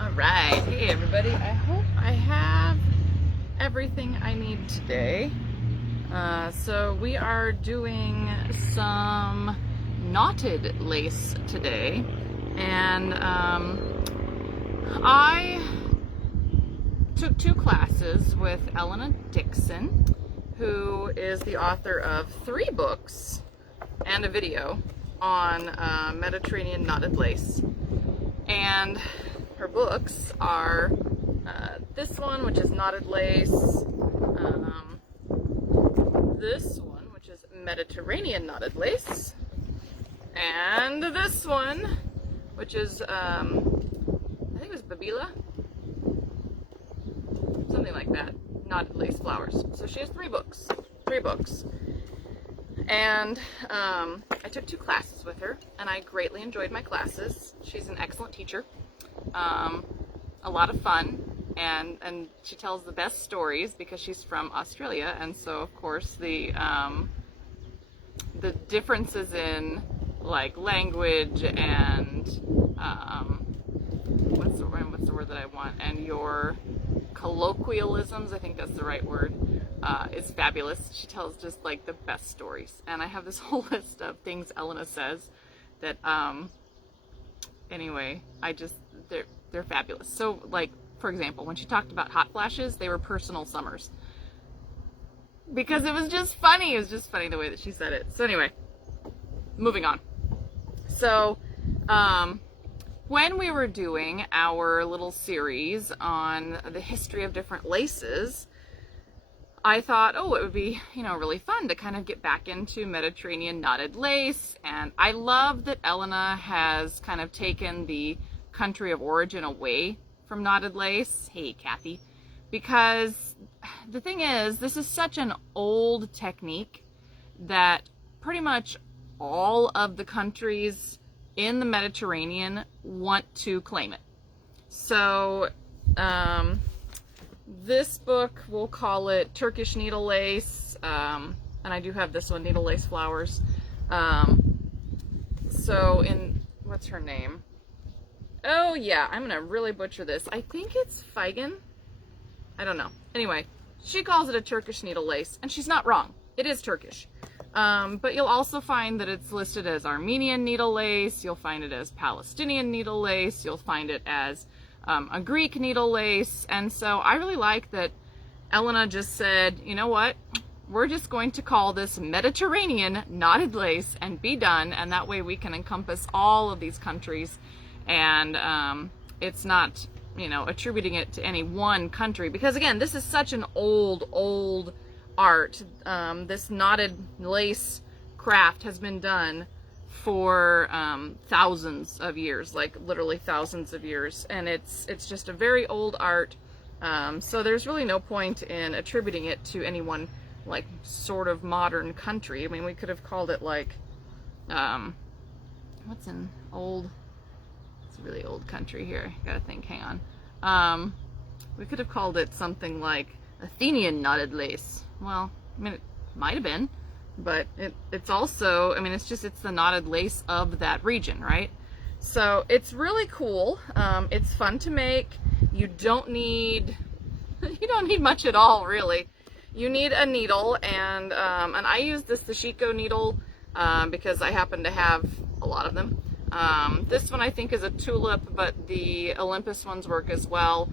All right, hey everybody. I hope I have everything I need today. So we are doing some knotted lace today, and I took 2 classes with Elena Dixon, who is the author of 3 books and a video on Mediterranean knotted lace. And her books are this one, which is knotted lace, this one, which is Mediterranean knotted lace, and this one, which is, I think it was Babila, something like that, knotted lace flowers. So she has 3 books, and I took 2 classes with her, and I greatly enjoyed my classes. She's an excellent teacher, a lot of fun, and she tells the best stories because she's from Australia, and so of course the differences in like language and what's the word that I want, and your colloquialisms, I think that's the right word, is fabulous. She tells just like the best stories, and I have this whole list of things Elena says that anyway, they're fabulous. So like, for example, when she talked about hot flashes, they were personal summers, because it was just funny. It was just funny the way that she said it. So anyway, moving on. So when we were doing our little series on the history of different laces, I thought, oh, it would be, really fun to kind of get back into Mediterranean knotted lace. And I love that Elena has kind of taken the country of origin away from knotted lace. Hey, Kathy. Because the thing is, this is such an old technique that pretty much all of the countries in the Mediterranean want to claim it. So this book, we'll call it Turkish Needle Lace, and I do have this one, Needle Lace Flowers. So in, what's her name? Oh yeah, I'm gonna really butcher this. I think it's Feigen. I don't know. Anyway, she calls it a Turkish needle lace, and she's not wrong. It is Turkish. But you'll also find that it's listed as Armenian needle lace. You'll find it as Palestinian needle lace. You'll find it as a Greek needle lace. And so I really like that Elena just said, you know what? We're just going to call this Mediterranean knotted lace and be done. And that way we can encompass all of these countries. And it's not, attributing it to any one country. Because again, this is such an old art. This knotted lace craft has been done for thousands of years, like literally thousands of years, and it's just a very old art. So there's really no point in attributing it to any one like sort of modern country. I mean, we could have called it like what's an old, it's a really old country here, gotta think, hang on. We could have called it something like Athenian knotted lace. Well, I mean, it might have been, but it's also, I mean, it's the knotted lace of that region, right? So it's really cool. It's fun to make. You don't need much at all, really. You need a needle, and I use this Sashiko needle because I happen to have a lot of them. This one I think is a tulip, but the Olympus ones work as well.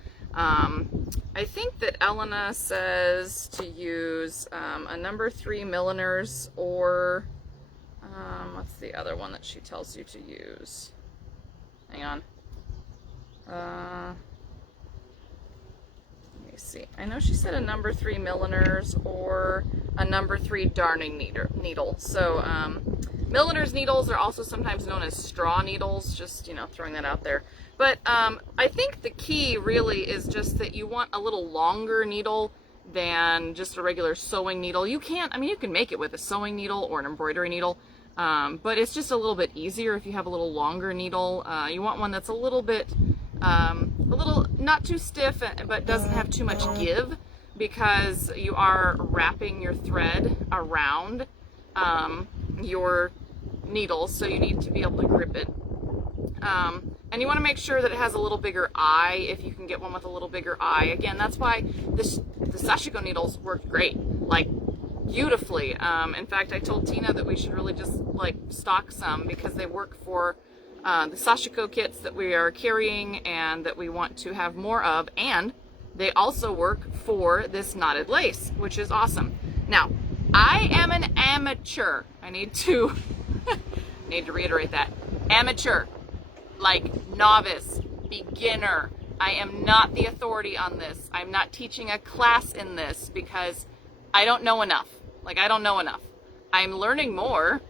I think that Elena says to use a number 3 milliners, or what's the other one that she tells you to use? Hang on. Let me see. I know she said a number 3 milliners or a number 3 darning needle. So milliners needles are also sometimes known as straw needles, just, throwing that out there. But I think the key really is just that you want a little longer needle than just a regular sewing needle. You can make it with a sewing needle or an embroidery needle, but it's just a little bit easier if you have a little longer needle. You want one that's a little bit, not too stiff, but doesn't have too much give, because you are wrapping your thread around your needle, so you need to be able to grip it. And you want to make sure that it has a little bigger eye, if you can get one with a little bigger eye. Again, that's why the sashiko needles worked great, like beautifully. In fact, I told Tina that we should really just like stock some because they work for the sashiko kits that we are carrying and that we want to have more of, and they also work for this knotted lace, which is awesome. Now, I am an amateur. I need to reiterate that. Amateur, like novice, beginner. I am not the authority on this. I'm not teaching a class in this because I don't know enough. Like, I don't know enough. I'm learning more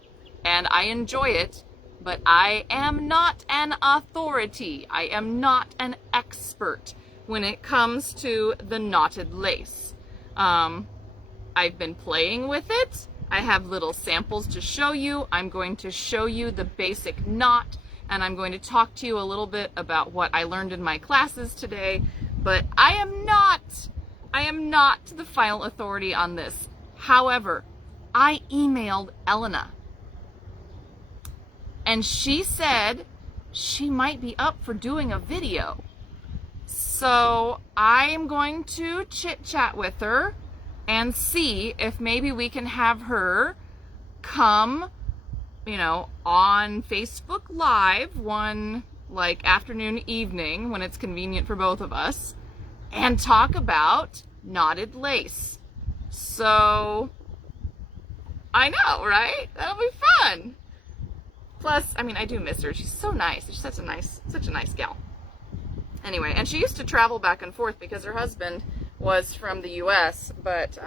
and I enjoy it, but I am not an authority. I am not an expert when it comes to the knotted lace. I've been playing with it. I have little samples to show you. I'm going to show you the basic knot, and I'm going to talk to you a little bit about what I learned in my classes today, but I am not the final authority on this. However, I emailed Elena, and she said she might be up for doing a video. So I'm going to chit chat with her and see if maybe we can have her come, you know, on Facebook Live one like afternoon, evening when it's convenient for both of us, and talk about knotted lace. So I know, right? That'll be fun. Plus, I mean, I do miss her. She's so nice. She's such a nice gal. Anyway, and she used to travel back and forth because her husband was from the US, but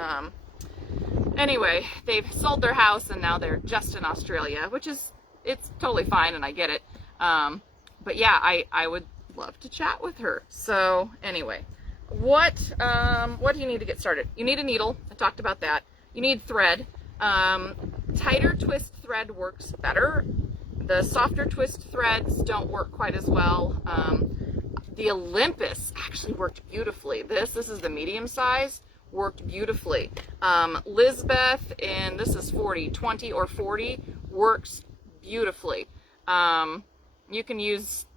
anyway, they've sold their house and now they're just in Australia, which is, it's totally fine and I get it. But yeah, I would love to chat with her. So anyway, what do you need to get started? You need a needle. I talked about that. You need thread. Tighter twist thread works better. The softer twist threads don't work quite as well. The Olympus actually worked beautifully. This is the medium size, worked beautifully. Lizbeth in, this is 40, 20 or 40, works beautifully. You can use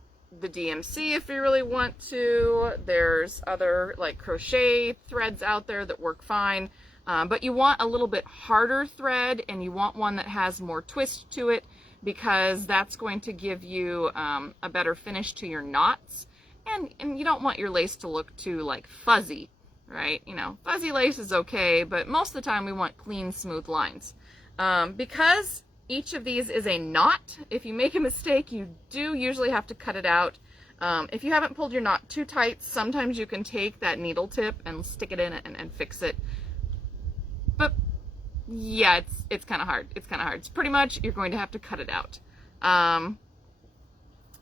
the DMC if you really want to. There's other like crochet threads out there that work fine. But you want a little bit harder thread, and you want one that has more twist to it, because that's going to give you a better finish to your knots. And you don't want your lace to look too like fuzzy, right? You know, fuzzy lace is okay, but most of the time we want clean, smooth lines. Because each of these is a knot, if you make a mistake, you do usually have to cut it out. If you haven't pulled your knot too tight, sometimes you can take that needle tip and stick it in it and fix it. But yeah, it's kind of hard. It's kind of hard. It's pretty much, you're going to have to cut it out.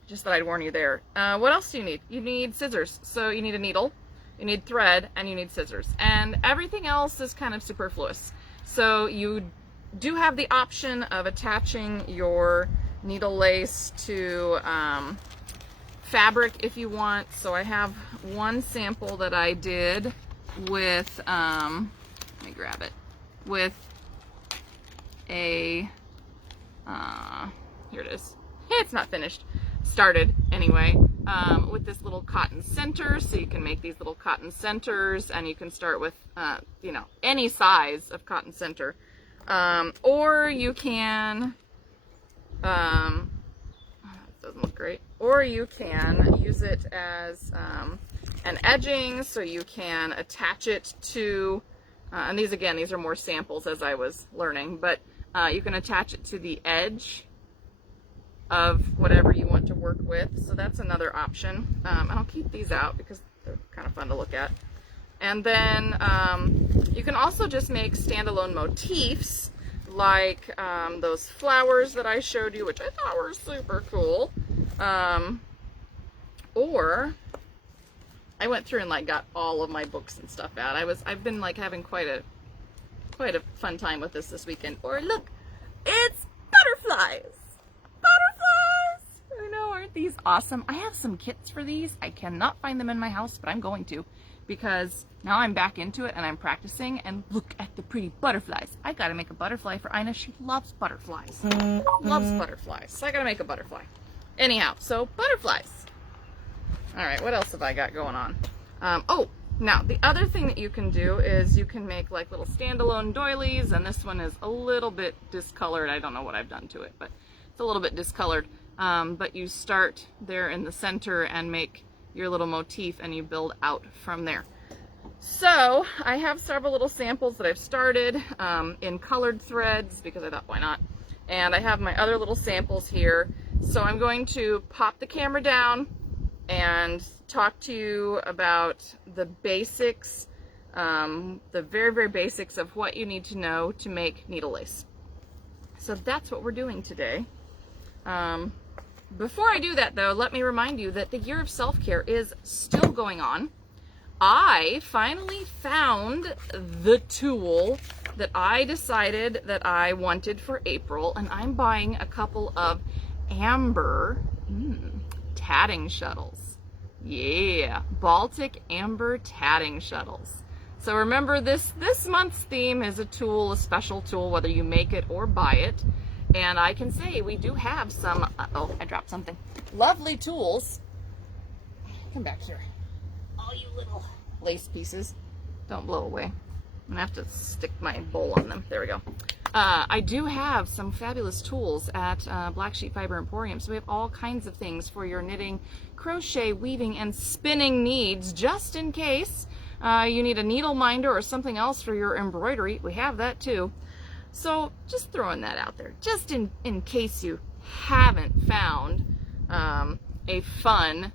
Just that I'd warn you there. What else do you need? You need scissors. So you need a needle, you need thread, and you need scissors. And everything else is kind of superfluous. So you do have the option of attaching your needle lace to fabric if you want. So I have one sample that I did with, let me grab it, with a, here it is. It's not finished. Started anyway, with this little cotton center. So you can make these little cotton centers, and you can start with, you know, any size of cotton center. Or you can, that doesn't look great. Or you can use it as an edging, so you can attach it to, and these again, these are more samples as I was learning, but you can attach it to the edge of whatever you want to work with. So that's another option. And I'll keep these out because they're kind of fun to look at. And then you can also just make standalone motifs, like those flowers that I showed you, which I thought were super cool. Or I went through and like got all of my books and stuff out. I've been like having quite a fun time with this weekend. Or look, it's butterflies. I know, aren't these awesome? I have some kits for these. I cannot find them in my house, but I'm going to, because now I'm back into it and I'm practicing, and look at the pretty butterflies. I gotta make a butterfly for Ina. She loves butterflies. Loves butterflies. So I gotta make a butterfly. Anyhow, so butterflies. All right, what else have I got going on? Oh, now the other thing that you can do is you can make like little standalone doilies, and this one is a little bit discolored. I don't know what I've done to it, but it's a little bit discolored. But you start there in the center and make your little motif, and you build out from there. So I have several little samples that I've started in colored threads because I thought, why not? And I have my other little samples here. So I'm going to pop the camera down and talk to you about the basics, the very, very basics of what you need to know to make needle lace. So that's what we're doing today. Before I do that though, let me remind you that the year of self-care is still going on. I finally found the tool that I decided that I wanted for April, and I'm buying a couple of amber tatting shuttles. Yeah, Baltic amber tatting shuttles. So remember, this month's theme is a tool, a special tool, whether you make it or buy it. And I can say we do have some, oh, I dropped something, lovely tools. Come back here. All you little lace pieces, don't blow away. I'm gonna have to stick my bowl on them. There we go. I do have some fabulous tools at Black Sheep Fiber Emporium. So we have all kinds of things for your knitting, crochet, weaving, and spinning needs, just in case you need a needle minder or something else for your embroidery. We have that too. So just throwing that out there, just in case you haven't found a fun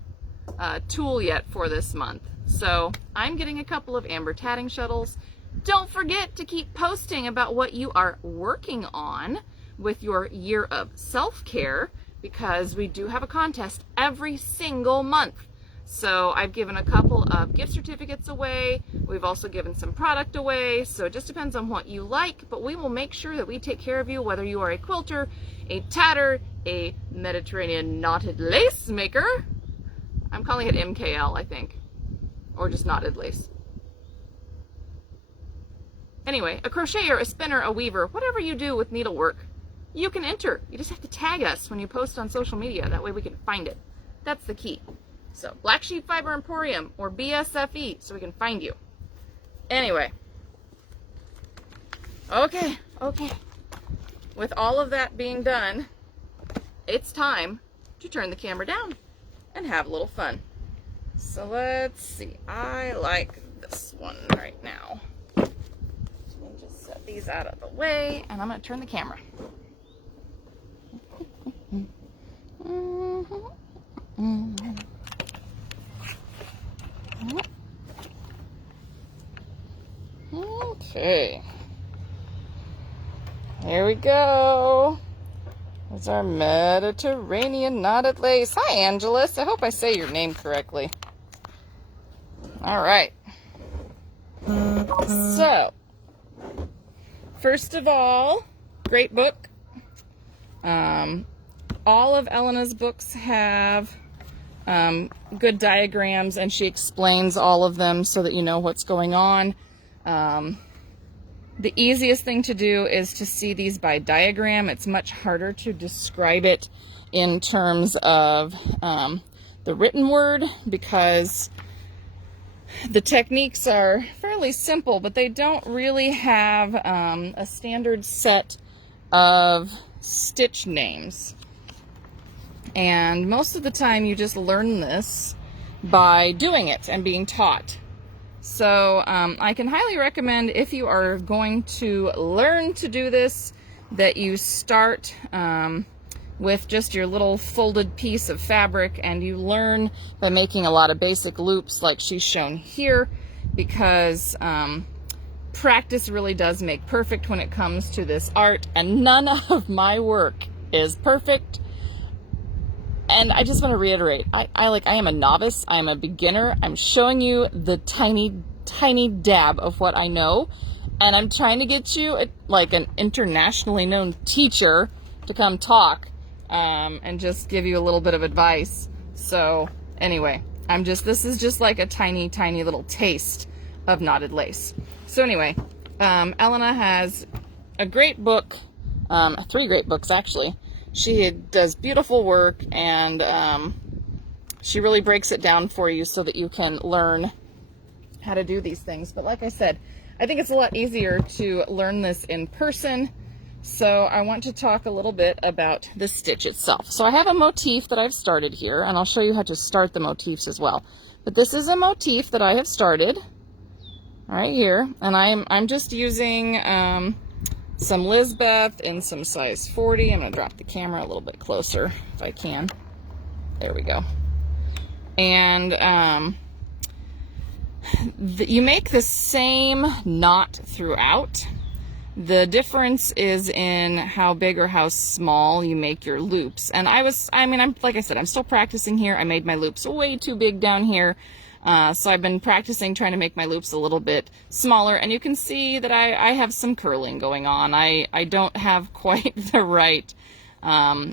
tool yet for this month. So I'm getting a couple of amber tatting shuttles. Don't forget to keep posting about what you are working on with your year of self-care, because we do have a contest every single month. So I've given a couple of gift certificates away. We've also given some product away. So it just depends on what you like, but we will make sure that we take care of you, whether you are a quilter, a tatter, a Mediterranean knotted lace maker. I'm calling it MKL, I think, or just knotted lace. Anyway, a crocheter, a spinner, a weaver, whatever you do with needlework, you can enter. You just have to tag us when you post on social media. That way we can find it. That's the key. So Black Sheep Fiber Emporium or BSFE, so we can find you. Anyway. Okay. With all of that being done, it's time to turn the camera down and have a little fun. So let's see. I like this one right now. So we'll just set these out of the way, and I'm going to turn the camera. Okay. Here we go. There's our Mediterranean knotted lace. Hi, Angelus. I hope I say your name correctly. All right. So, first of all, great book. All of Elena's books have good diagrams, and she explains all of them so that you know what's going on. The easiest thing to do is to see these by diagram. It's much harder to describe it in terms of the written word, because the techniques are fairly simple, but they don't really have a standard set of stitch names. And most of the time you just learn this by doing it and being taught. So I can highly recommend, if you are going to learn to do this, that you start with just your little folded piece of fabric, and you learn by making a lot of basic loops like she's shown here, because practice really does make perfect when it comes to this art, and none of my work is perfect. And I just want to reiterate, I am a novice, I am a beginner. I'm showing you the tiny dab of what I know, and I'm trying to get you like an internationally known teacher to come talk and just give you a little bit of advice. So anyway, this is just like a tiny little taste of knotted lace. So anyway, Elena has a great book, 3 great books actually. She does beautiful work, and She really breaks it down for you so that you can learn how to do these things. But like I said, I think it's a lot easier to learn this in person. So I want to talk a little bit about the stitch itself. So I have a motif that I've started here, and I'll show you how to start the motifs as well. But this is a motif that I have started right here, and I'm just using some Lisbeth in some size 40. I'm going to drop the camera a little bit closer if I can. There we go. And you make the same knot throughout. The difference is in how big or how small you make your loops. And like I said, I'm still practicing here. I made my loops way too big down here. So I've been practicing trying to make my loops a little bit smaller. And you can see that I have some curling going on. I don't have quite the right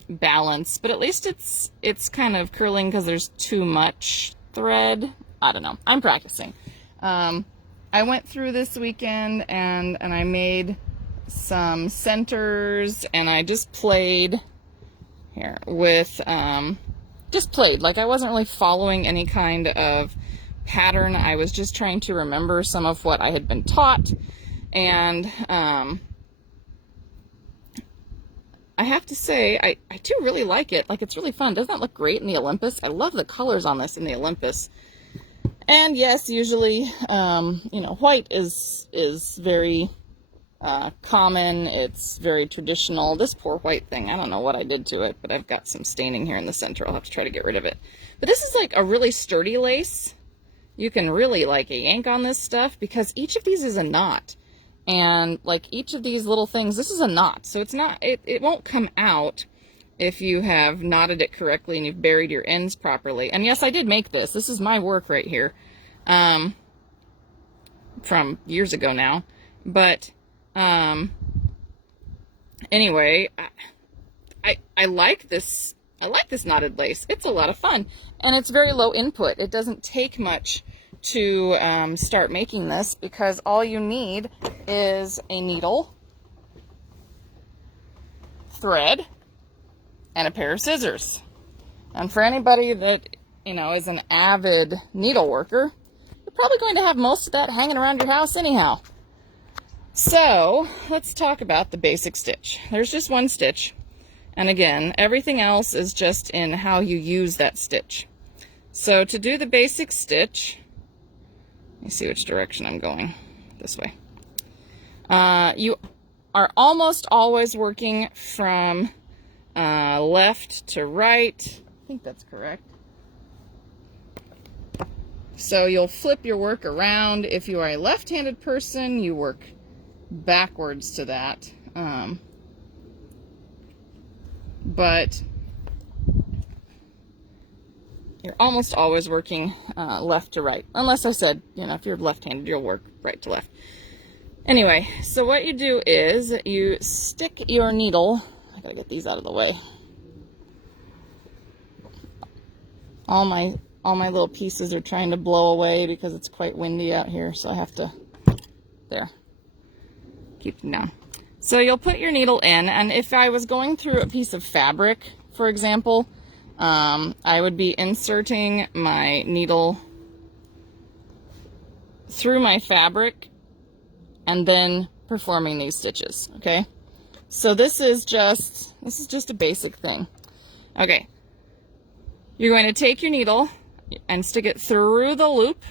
balance, but at least it's kind of curling because there's too much thread. I don't know. I'm practicing. I went through this weekend and I made some centers, and I just played here with like I wasn't really following any kind of pattern. I was just trying to remember some of what I had been taught, and I have to say I do really like it. Like, it's really fun. Doesn't that look great in the Olympus? I love the colors on this in the Olympus. And yes, usually white is very common. It's very traditional. This poor white thing, I don't know what I did to it, but I've got some staining here in the center. I'll have to try to get rid of it. But this is like a really sturdy lace. You can really like yank on this stuff because each of these is a knot. And like each of these little things, this is a knot. So it's not, it won't come out if you have knotted it correctly and you've buried your ends properly. And yes, I did make this. This is my work right here, from years ago now. But anyway, I like this. I like this knotted lace. It's a lot of fun, and it's very low input. It doesn't take much to start making this because all you need is a needle, thread, and a pair of scissors. And for anybody that, is an avid needle worker, you're probably going to have most of that hanging around your house anyhow. So let's talk about the basic stitch. There's just one stitch. And again, everything else is just in how you use that stitch. So to do the basic stitch, let me see which direction I'm going. This way. You are almost always working from left to right. I think that's correct. So you'll flip your work around. If you are a left-handed person, you work backwards to that. But you're almost always working left to right. Unless I said, if you're left-handed, you'll work right to left. Anyway, so what you do is you stick your needle. I gotta get these out of the way. All my little pieces are trying to blow away because it's quite windy out here, so I have to, there, keep them down. So you'll put your needle in, and if I was going through a piece of fabric, for example, I would be inserting my needle through my fabric and then performing these stitches, okay? So this is just a basic thing. Okay, you're going to take your needle and stick it through the loop,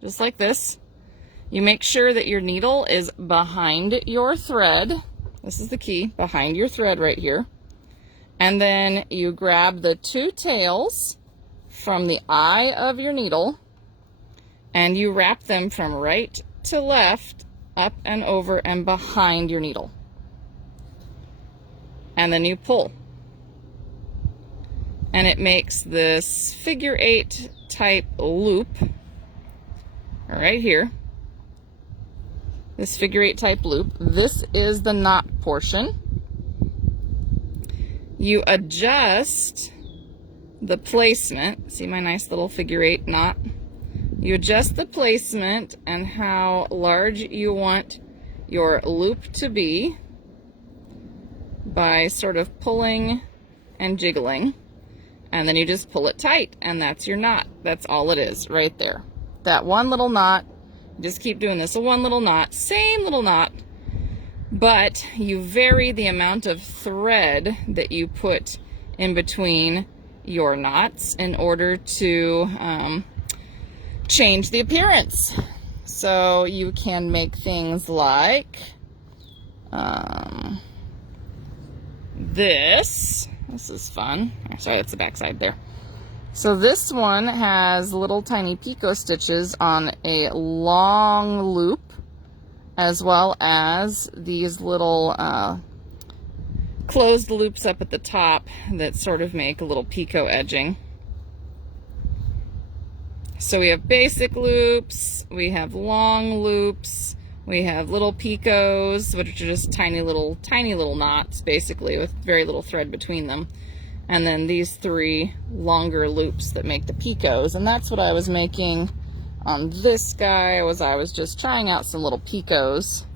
just like this. You make sure that your needle is behind your thread. This is the key, behind your thread right here. And then you grab the two tails from the eye of your needle and you wrap them from right to left, up and over and behind your needle. And then you pull. And it makes this figure 8 type loop right here. This figure 8 type loop. This is the knot portion. You adjust the placement. See my nice little figure 8 knot? You adjust the placement and how large you want your loop to be by sort of pulling and jiggling. And then you just pull it tight, and that's your knot. That's all it is right there. That one little knot, just keep doing this, a one little knot, same little knot, but you vary the amount of thread that you put in between your knots in order to change the appearance. So you can make things like this. This is fun. Sorry, that's the back side there. So this one has little tiny picot stitches on a long loop, as well as these little closed loops up at the top that sort of make a little picot edging. So we have basic loops, we have long loops, we have little picots, which are just tiny little knots, basically, with very little thread between them. And then these three longer loops that make the picots. And that's what I was making on this guy. I was just trying out some little picots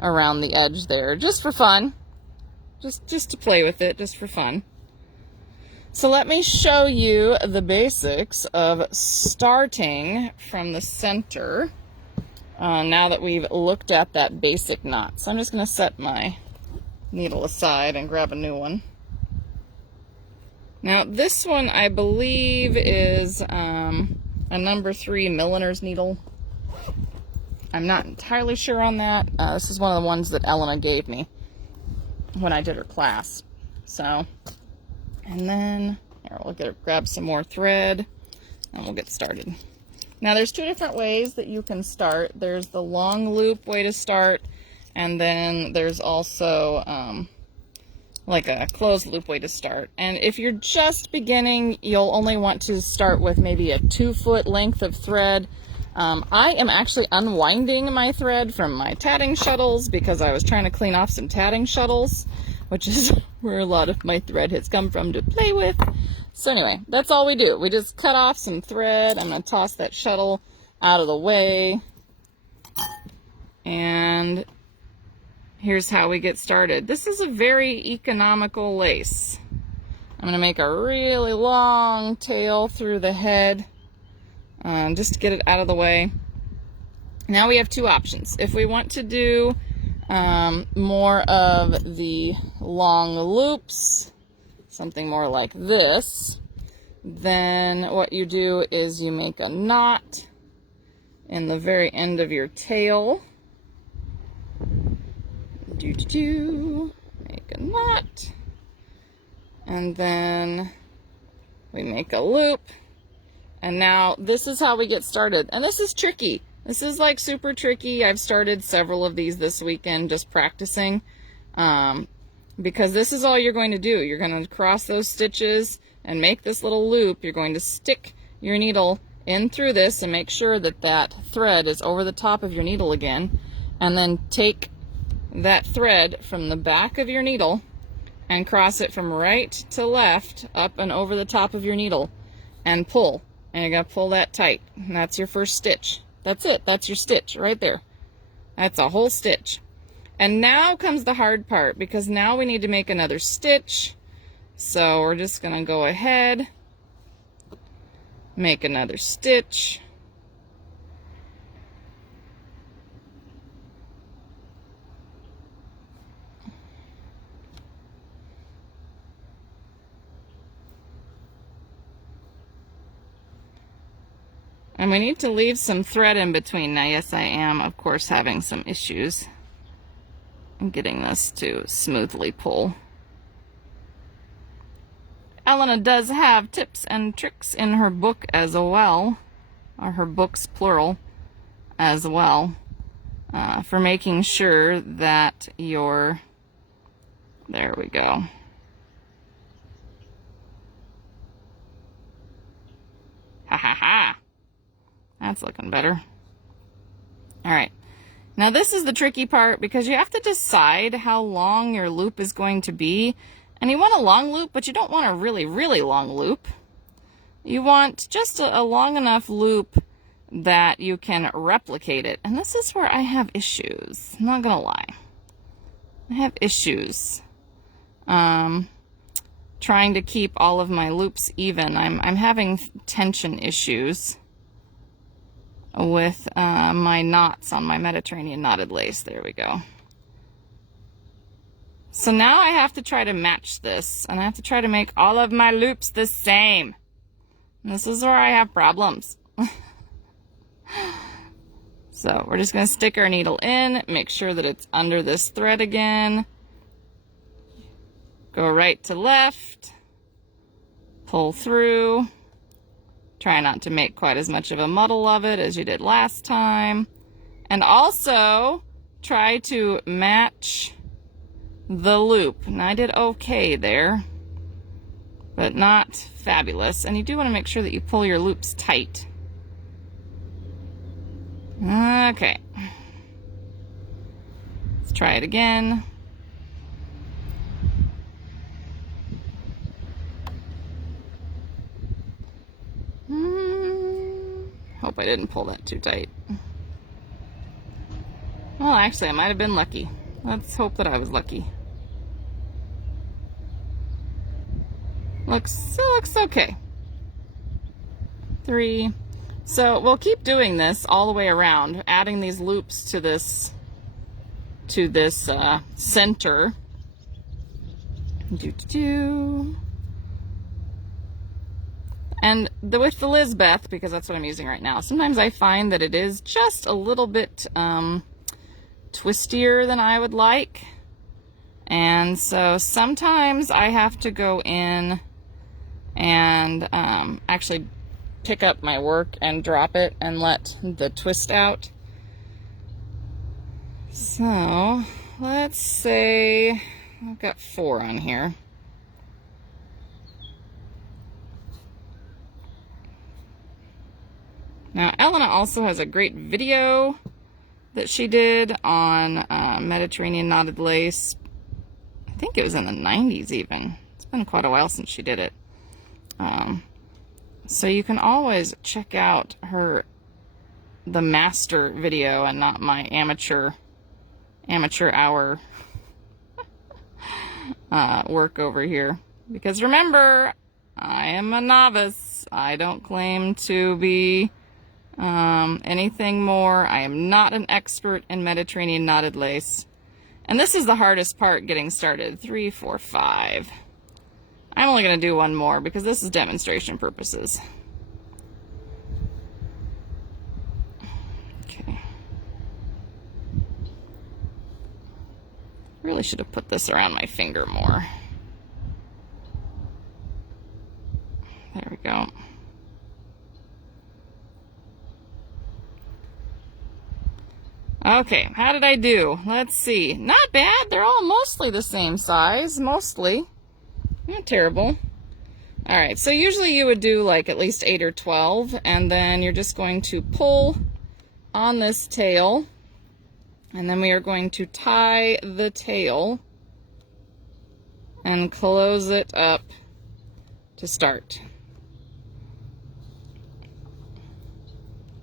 around the edge there, just for fun. Just to play with it, just for fun. So let me show you the basics of starting from the center. Now that we've looked at that basic knot. So I'm just going to set my needle aside and grab a new one. Now this one I believe is a number 3 milliner's needle. I'm not entirely sure on that. This is one of the ones that Elena gave me when I did her class. So, and then here, we'll grab some more thread and we'll get started. Now there's two different ways that you can start. There's the long loop way to start, and then there's also like a closed loop way to start. And if you're just beginning, you'll only want to start with maybe a 2-foot length of thread. I am actually unwinding my thread from my tatting shuttles because I was trying to clean off some tatting shuttles, which is where a lot of my thread has come from to play with. So anyway, that's all we do. We just cut off some thread. I'm going to toss that shuttle out of the way. And here's how we get started. This is a very economical lace. I'm going to make a really long tail through the head just to get it out of the way. Now we have two options. If we want to do more of the long loops, something more like this, then what you do is you make a knot in the very end of your tail. Make a knot, and then we make a loop, and now this is how we get started. And this is tricky. This is like super tricky. I've started several of these this weekend just practicing, because this is all you're going to do. You're going to cross those stitches and make this little loop. You're going to stick your needle in through this and make sure that that thread is over the top of your needle again, and then take that thread from the back of your needle and cross it from right to left up and over the top of your needle and pull. And you're going to pull that tight. And that's your first stitch. That's it. That's your stitch right there. That's a whole stitch. And now comes the hard part, because now we need to make another stitch. So we're just going to go ahead, make another stitch. And we need to leave some thread in between. Now, yes, I am, of course, having some issues in getting this to smoothly pull. Elena does have tips and tricks in her book as well, or her books plural as well, for making sure that your, there we go. Ha ha ha. That's looking better. All right. Now this is the tricky part, because you have to decide how long your loop is going to be. And you want a long loop, but you don't want a really, really long loop. You want just a long enough loop that you can replicate it. And this is where I have issues. I'm not gonna lie. I have issues trying to keep all of my loops even. I'm having tension issues with my knots on my Mediterranean knotted lace. There we go. So now I have to try to match this, and I have to try to make all of my loops the same. And this is where I have problems. So we're just going to stick our needle in, make sure that it's under this thread again. Go right to left, pull through. Try not to make quite as much of a muddle of it as you did last time. And also try to match the loop. And I did okay there, but not fabulous. And you do want to make sure that you pull your loops tight. Okay. Let's try it again. Hope I didn't pull that too tight. Well, actually, I might have been lucky. Let's hope that I was lucky. Looks okay. 3. So we'll keep doing this all the way around, adding these loops to this center. And with the Lizbeth, because that's what I'm using right now, sometimes I find that it is just a little bit twistier than I would like. And so sometimes I have to go in and actually pick up my work and drop it and let the twist out. So let's say I've got 4 on here. Now, Elena also has a great video that she did on Mediterranean knotted lace. I think it was in the 90s even. It's been quite a while since she did it. So you can always check out the master video and not my amateur hour work over here. Because remember, I am a novice. I don't claim to be anything more. I am not an expert in Mediterranean knotted lace. And this is the hardest part, getting started. 3, 4, 5. I'm only going to do one more because this is demonstration purposes. Okay. Really should have put this around my finger more. There we go. Okay, how did I do? Let's see. Not bad. They're all mostly the same size. Mostly. Not terrible. Alright, so usually you would do like at least 8 or 12, and then you're just going to pull on this tail, and then we are going to tie the tail and close it up to start.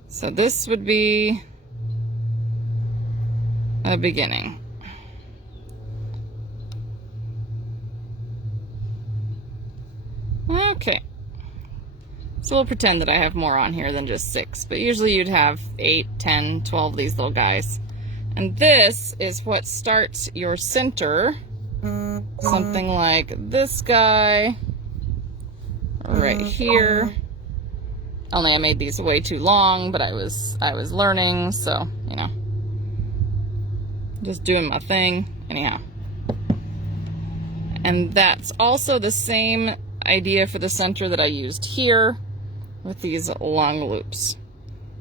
So this would be a beginning. Okay. So we'll pretend that I have more on here than just 6, but usually you'd have 8, 10, 12 of these little guys. And this is what starts your center. Something like this guy right here. Only I made these way too long, but I was learning, so, you know. Just doing my thing. Anyhow. And that's also the same idea for the center that I used here with these long loops.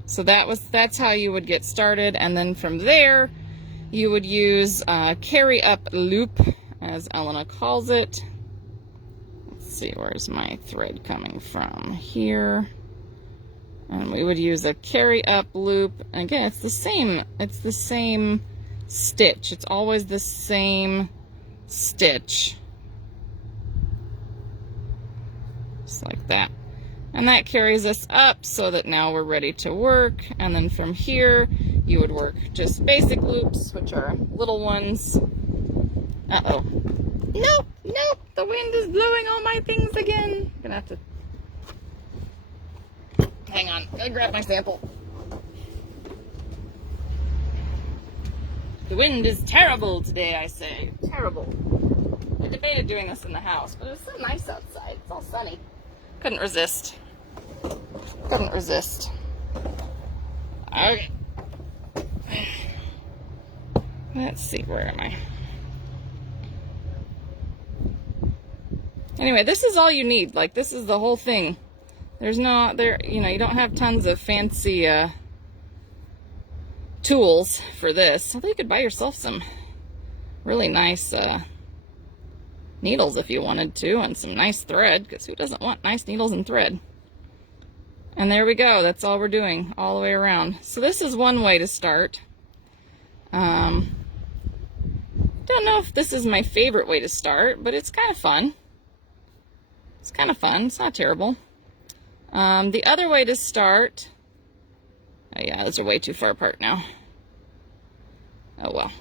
So that's how you would get started, and then from there you would use a carry up loop, as Elena calls it. Let's see, where's my thread coming from? Here. And we would use a carry up loop. And again, it's the same stitch. It's always the same stitch. Just like that. And that carries us up so that now we're ready to work. And then from here, you would work just basic loops, which are little ones. Uh-oh. Nope, Nope, the wind is blowing all my things again. I'm gonna have to... Hang on, gotta grab my sample. The wind is terrible today, I say. Terrible. I debated doing this in the house, but it was so nice outside. It's all sunny. Couldn't resist. Couldn't resist. Okay. Let's see, where am I? Anyway, this is all you need. Like, this is the whole thing. There's no, you don't have tons of fancy tools for this. Although you could buy yourself some really nice needles if you wanted to, and some nice thread, because who doesn't want nice needles and thread? And there we go. That's all we're doing all the way around. So this is one way to start. Don't know if this is my favorite way to start, but it's kind of fun. It's kind of fun. It's not terrible. The other way to start... Oh yeah, those are way too far apart now. Oh well.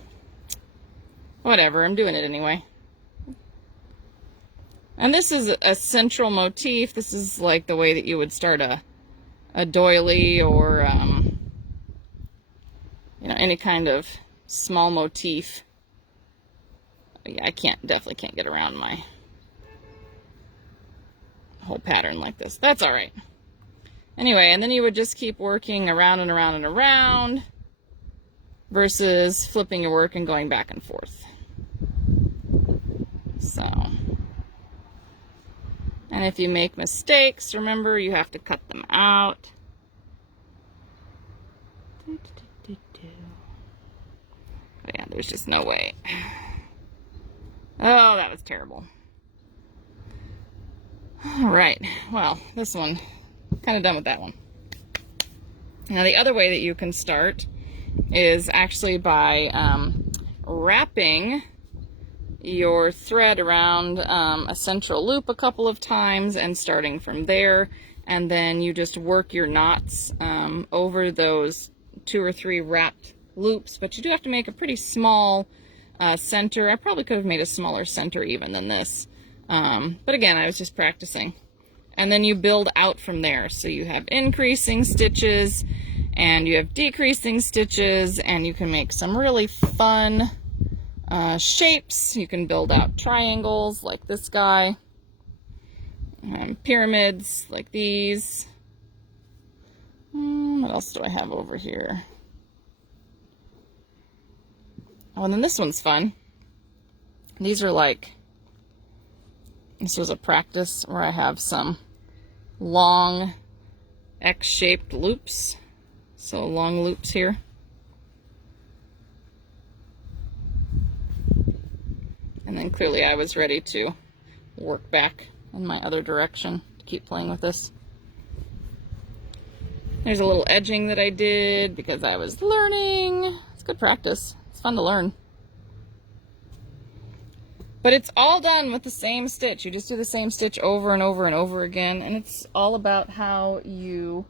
Whatever, I'm doing it anyway. And this is a central motif. This is like the way that you would start a doily or, any kind of small motif. I definitely can't get around my whole pattern like this. That's all right. Anyway, and then you would just keep working around and around and around versus flipping your work and going back and forth. So, and if you make mistakes, remember you have to cut them out. Oh yeah, there's just no way. Oh, that was terrible. All right, well, this one, kind of done with that one. Now the other way that you can start is actually by wrapping your thread around a central loop a couple of times and starting from there, and then you just work your knots over those 2 or 3 wrapped loops, but you do have to make a pretty small center. I probably could have made a smaller center even than this, but again, I was just practicing. And then you build out from there. So you have increasing stitches and you have decreasing stitches, and you can make some really fun shapes. You can build out triangles like this guy, and pyramids like these. What else do I have over here? Oh, and then this one's fun. These are like, this was a practice where I have some long X-shaped loops, so long loops here. And then clearly I was ready to work back in my other direction to keep playing with this. There's a little edging that I did because I was learning. It's good practice. It's fun to learn. But it's all done with the same stitch. You just do the same stitch over and over and over again, and it's all about how you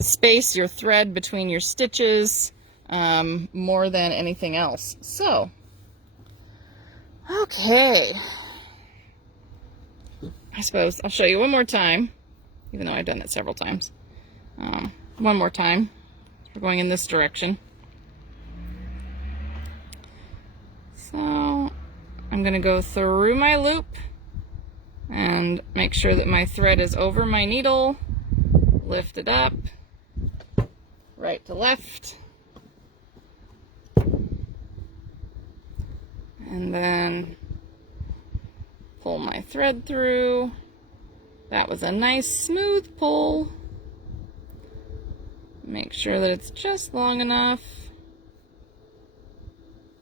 space your thread between your stitches more than anything else. So, okay. I suppose I'll show you one more time, even though I've done it several times. One more time. We're going in this direction. So I'm going to go through my loop and make sure that my thread is over my needle, lift it up, right to left, and then pull my thread through. That was a nice smooth pull. Make sure that it's just long enough.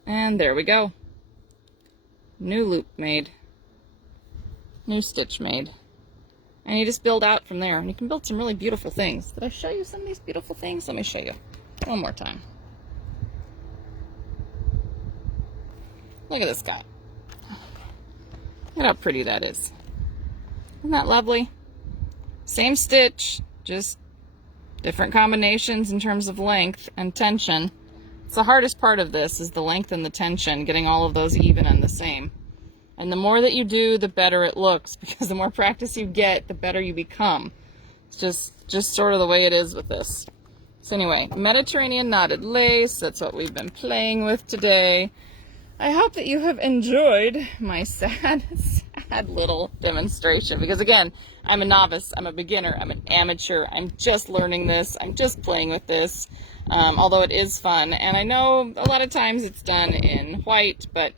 And there we go. New loop made. New stitch made. And you just build out from there. And you can build some really beautiful things. Did I show you some of these beautiful things? Let me show you one more time. Look at this guy. Look how pretty that is. Isn't that lovely? Same stitch, just different combinations in terms of length and tension. It's the hardest part of this, is the length and the tension, getting all of those even and the same. And the more that you do, the better it looks, because the more practice you get, the better you become. It's just sort of the way it is with this. So anyway, Mediterranean knotted lace, that's what we've been playing with today. I hope that you have enjoyed my sad little demonstration, because again, I'm a novice, I'm a beginner, I'm an amateur, I'm just learning this, I'm just playing with this, although it is fun. And I know a lot of times it's done in white, but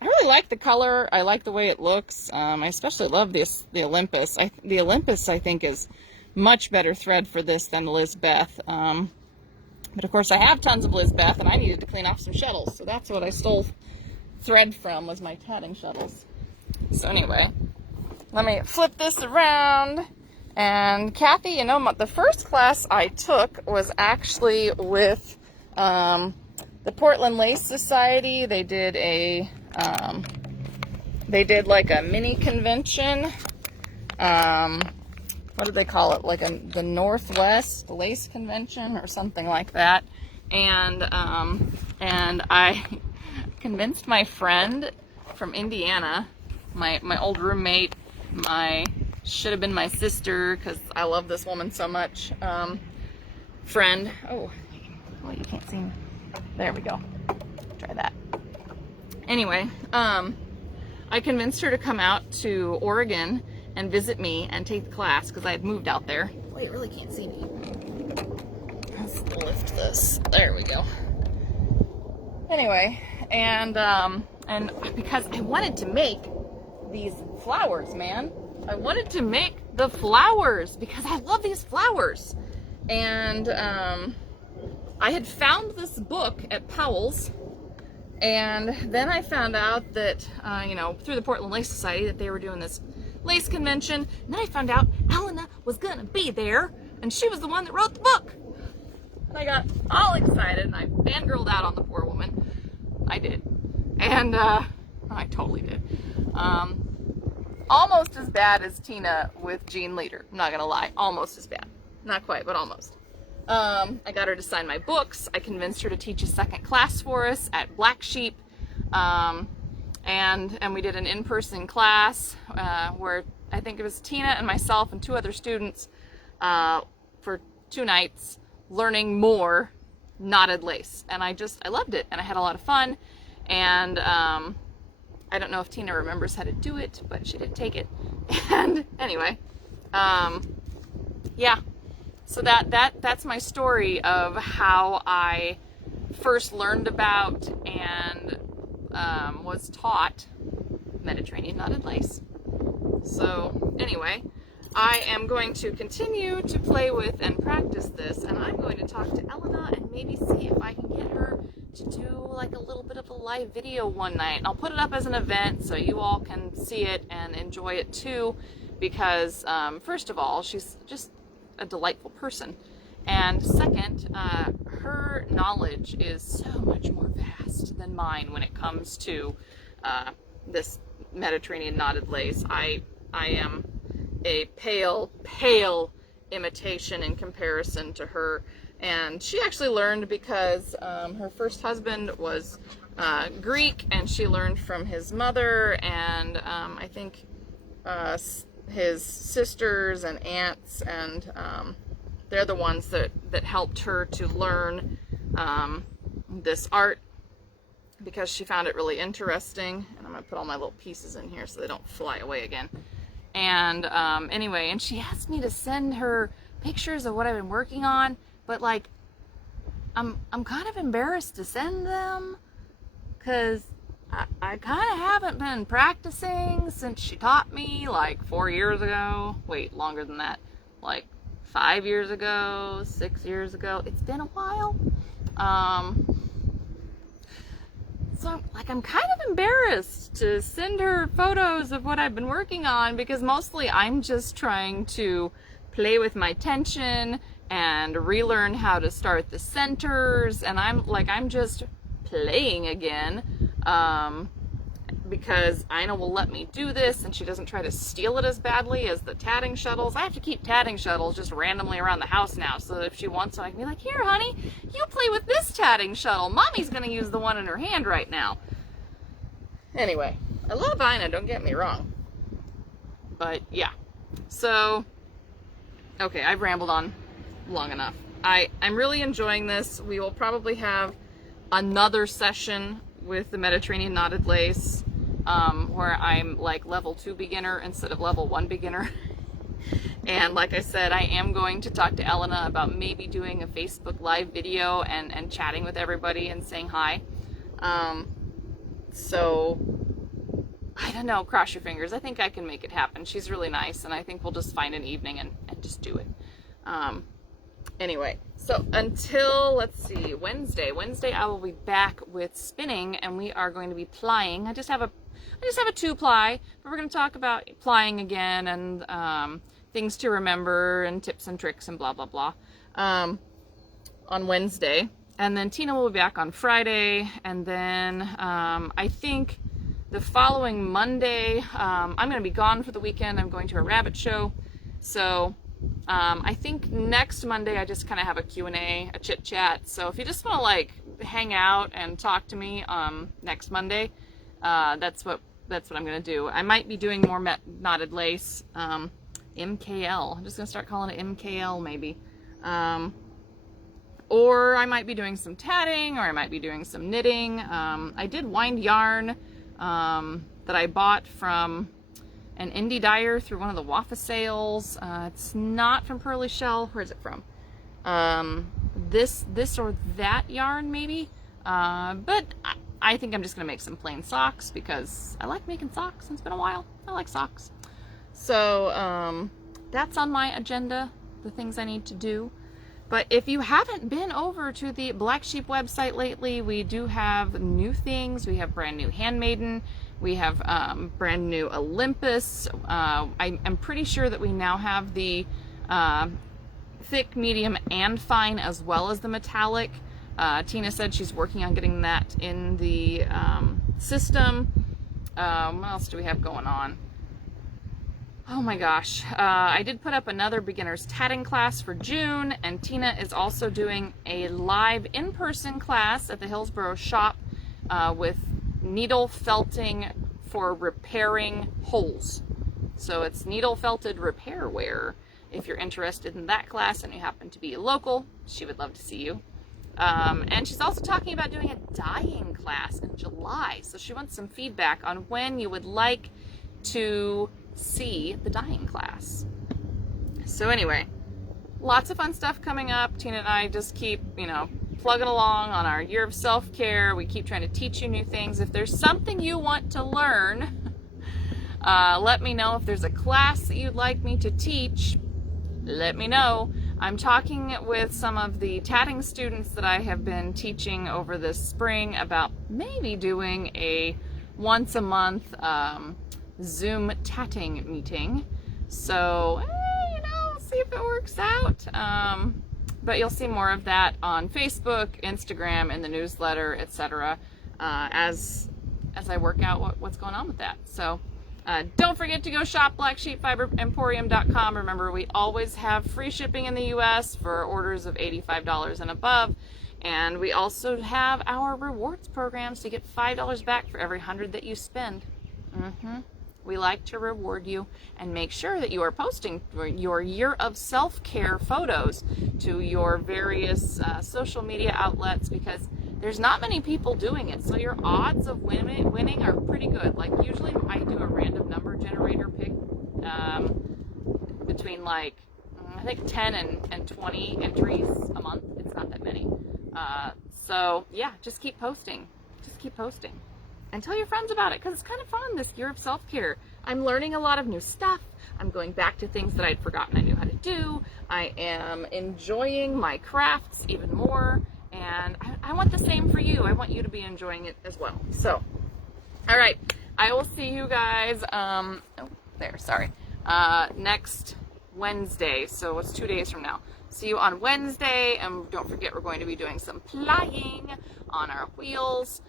I really like the color, I like the way it looks. I especially love the Olympus. The Olympus, I think, is much better thread for this than the Lizbeth. But of course I have tons of Lizbeth, and I needed to clean off some shuttles, so that's what I stole thread from, was my tatting shuttles. So anyway, let me flip this around. And Kathy, you know, the first class I took was actually with the Portland Lace Society. They did like a mini convention. What did they call it? Like the Northwest Lace Convention or something like that. And I convinced my friend from Indiana, my old roommate, should have been my sister, because I love this woman so much, friend. Oh, well, you can't see me. There we go. Try that. Anyway, I convinced her to come out to Oregon and visit me and take the class, because I had moved out there. Well, you really can't see me. Let's lift this. There we go. Anyway, and because I wanted to make these flowers, man. I wanted to make the flowers because I love these flowers. And I had found this book at Powell's, and then I found out that, you know, through the Portland Lace Society, that they were doing this lace convention. And then I found out Elena was gonna be there, and she was the one that wrote the book. And I got all excited, and I fangirled out on the poor woman. I did. And I totally did. Almost as bad as Tina with Jean Leader. I'm not gonna lie, almost as bad. Not quite, but almost. I got her to sign my books. I convinced her to teach a second class for us at Black Sheep. And we did an in-person class where I think it was Tina and myself and 2 other students for 2 nights learning more knotted lace. And I loved it, and I had a lot of fun. And I don't know if Tina remembers how to do it, but she did take it. And anyway, yeah. So that's my story of how I first learned about and was taught Mediterranean knotted lace. So anyway, I am going to continue to play with and practice this, and I'm going to talk to Elena and maybe see if I can get her to do like a little bit of a live video one night. And I'll put it up as an event so you all can see it and enjoy it too, because first of all, she's just a delightful person, and second, her knowledge is so much more vast than mine when it comes to this Mediterranean knotted lace. I am a pale imitation in comparison to her. And she actually learned because her first husband was Greek, and she learned from his mother, and I think his sisters and aunts, and they're the ones that helped her to learn this art, because she found it really interesting. And I'm going to put all my little pieces in here so they don't fly away again. And anyway, and she asked me to send her pictures of what I've been working on. But like, I'm kind of embarrassed to send them, because I kind of haven't been practicing since she taught me like 4 years ago. Wait, longer than that. Like 5 years ago, 6 years ago. It's been a while. So I'm kind of embarrassed to send her photos of what I've been working on, because mostly I'm just trying to play with my tension and relearn how to start the centers, and I'm just playing again, because Ina will let me do this, and she doesn't try to steal it as badly as the tatting shuttles. I have to keep tatting shuttles just randomly around the house now, so that if she wants one, I can be like, here honey, you play with this tatting shuttle, mommy's gonna use the one in her hand right now. Anyway, I love Ina, don't get me wrong. But yeah, so, okay, I've rambled on long enough. I'm really enjoying this. We will probably have another session with the Mediterranean Knotted Lace, where I'm like level 2 beginner instead of level 1 beginner. And like I said, I am going to talk to Elena about maybe doing a Facebook Live video and chatting with everybody and saying hi. So, I don't know, cross your fingers. I think I can make it happen. She's really nice, and I think we'll just find an evening and just do it. Anyway, so until, let's see, Wednesday I will be back with spinning, and we are going to be plying. I just have a 2-ply, but we're going to talk about plying again and things to remember and tips and tricks and blah blah blah on Wednesday. And then Tina will be back on Friday, and then I think the following Monday I'm going to be gone for the weekend. I'm going to a rabbit show, so I think next Monday I just kind of have a Q&A, a chit chat. So if you just want to like hang out and talk to me next Monday, that's what I'm gonna do. I might be doing more knotted lace, MKL. I'm just gonna start calling it MKL maybe. Or I might be doing some tatting, or I might be doing some knitting. I did wind yarn that I bought from an indie dyer through one of the Wafa sales. It's not from Pearly Shell. Where is it from? This or that yarn maybe. But I think I'm just gonna make some plain socks because I like making socks. It's been a while. I like socks. So that's on my agenda, the things I need to do. But if you haven't been over to the Black Sheep website lately, we do have new things. We have brand new Handmaiden. We have brand new Olympus. I'm pretty sure that we now have the thick, medium, and fine, as well as the metallic. Tina said she's working on getting that in the system. What else do we have going on? Oh my gosh. I did put up another beginner's tatting class for June, and Tina is also doing a live in-person class at the Hillsborough shop with needle felting for repairing holes. So it's needle felted repair wear. If you're interested in that class and you happen to be local, she would love to see you. And she's also talking about doing a dyeing class in July. So she wants some feedback on when you would like to see the dyeing class. So anyway, lots of fun stuff coming up. Tina and I just keep, plugging along on our year of self-care. We keep trying to teach you new things. If there's something you want to learn, let me know. If there's a class that you'd like me to teach, let me know. I'm talking with some of the tatting students that I have been teaching over this spring about maybe doing a once a month Zoom tatting meeting. So, see if it works out. But you'll see more of that on Facebook, Instagram, in the newsletter, etc. As I work out what's going on with that. So don't forget to go shop blacksheepfiberemporium.com. Remember, we always have free shipping in the US for orders of $85 and above. And we also have our rewards programs to get $5 back for every 100 that you spend. We like to reward you and make sure that you are posting your year of self-care photos to your various social media outlets, because there's not many people doing it. So your odds of winning are pretty good. Like usually I do a random number generator pick between like, I think 10 and 20 entries a month. It's not that many. So yeah, just keep posting. Just keep posting. And tell your friends about it, because it's kind of fun this year of self-care. I'm learning a lot of new stuff. I'm going back to things that I'd forgotten I knew how to do. I am enjoying my crafts even more, and I want the same for you. I want you to be enjoying it as well. So, all right, I will see you guys, next Wednesday. So it's 2 days from now. See you on Wednesday, and don't forget we're going to be doing some plying on our wheels.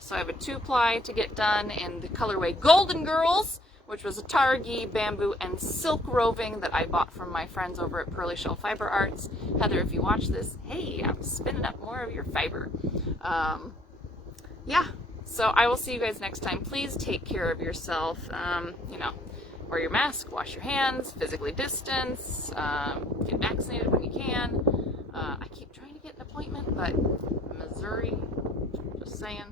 So I have a 2-ply to get done in the colorway Golden Girls, which was a targi, bamboo, and silk roving that I bought from my friends over at Pearly Shell Fiber Arts. Heather, if you watch this, hey, I'm spinning up more of your fiber. Yeah, So I will see you guys next time. Please take care of yourself. You know, wear your mask, wash your hands, physically distance, get vaccinated when you can. I keep trying to get an appointment, but Missouri, just saying.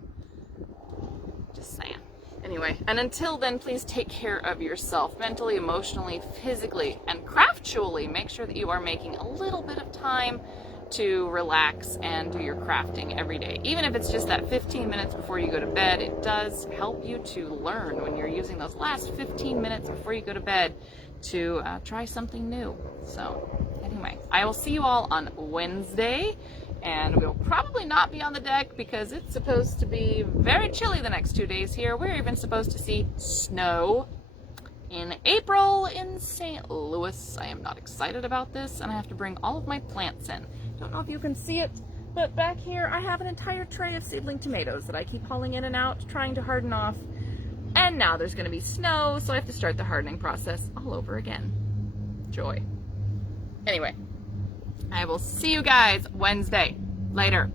Anyway, and until then, please take care of yourself mentally, emotionally, physically, and craftually. Make sure that you are making a little bit of time to relax and do your crafting every day. Even if it's just that 15 minutes before you go to bed, it does help you to learn when you're using those last 15 minutes before you go to bed to try something new. So anyway, I will see you all on Wednesday. And we'll probably not be on the deck because it's supposed to be very chilly the next 2 days here. We're even supposed to see snow in April in St. Louis. I am not excited about this, and I have to bring all of my plants in. Don't know if you can see it, but back here I have an entire tray of seedling tomatoes that I keep hauling in and out, trying to harden off. And now there's going to be snow, so I have to start the hardening process all over again. Joy. Anyway. I will see you guys Wednesday. Later.